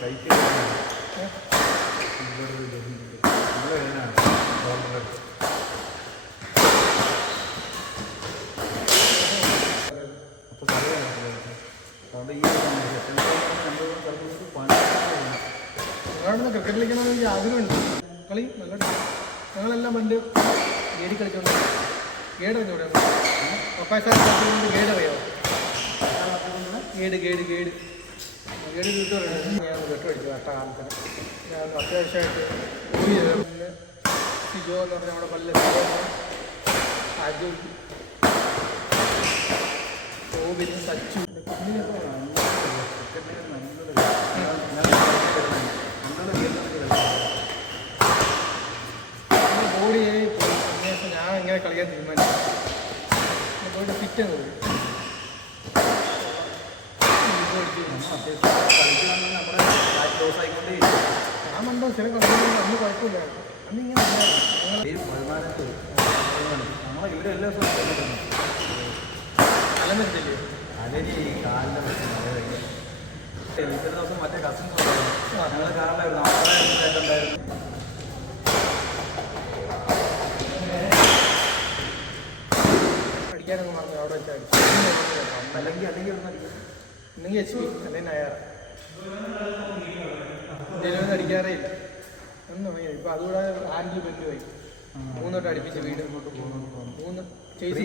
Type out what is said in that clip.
നിങ്ങളവിടുന്ന് cricket കളിക്കണമെന്ന് എനിക്ക് ആഗ്രഹമുണ്ട്. കളി നല്ല ഞങ്ങളെല്ലാം പണ്ട് ഗേഡി കളിച്ചോണ്ട് ഗേഡ് അറിഞ്ഞൂടെ? പപ്പായ സാറിന് ഗേഡ് അറിയാമോ? ഗേഡ് ഗേഡ് ഗേഡ് ഗേഡ് കിട്ടുമായിരുന്നു. ഞാൻ വെട്ടടിച്ചു കട്ടകാലത്തിന്. ഞാൻ അത്യാവശ്യമായിട്ട് ഓടി പിന്നെ സിജോ എന്ന് പറഞ്ഞാൽ നമ്മുടെ പല്ല് അജു ഓബിന് സച്ചു ഓടിയായി പോയി. ഞാൻ ഇങ്ങനെ കളിക്കാൻ തീരുമാനിച്ചു. പോയിട്ട് ഫിറ്റ് എന്ന് പോയി. ഞാൻ കണ്ടോ ചില കളികൾ അന്ന് കുഴപ്പമില്ല. അന്ന് ഇങ്ങനെ അലന്നിട്ടില്ലേ അലരി കാലിൻ്റെ ഇത്ര ദിവസം മറ്റേ കസിൻസ് ഞങ്ങൾ കാറിലായിരുന്നു. ഉണ്ടായിരുന്നു അടിക്കാനൊന്നും പറഞ്ഞു അവിടെ വെച്ചാൽ അല്ലെങ്കിൽ ഇന്നെങ്കിൽ എച്ച് പി അല്ലെങ്കിൽ നയർ ഡെലിവറി അടിക്കാറേ ഇല്ല ഒന്നും വയ്യ. ഇപ്പം അതുകൂടെ ആരെങ്കിലും ബന്ധുവായി 3 തൊട്ട് അടുപ്പിച്ച് വീട് 3 ചേച്ചി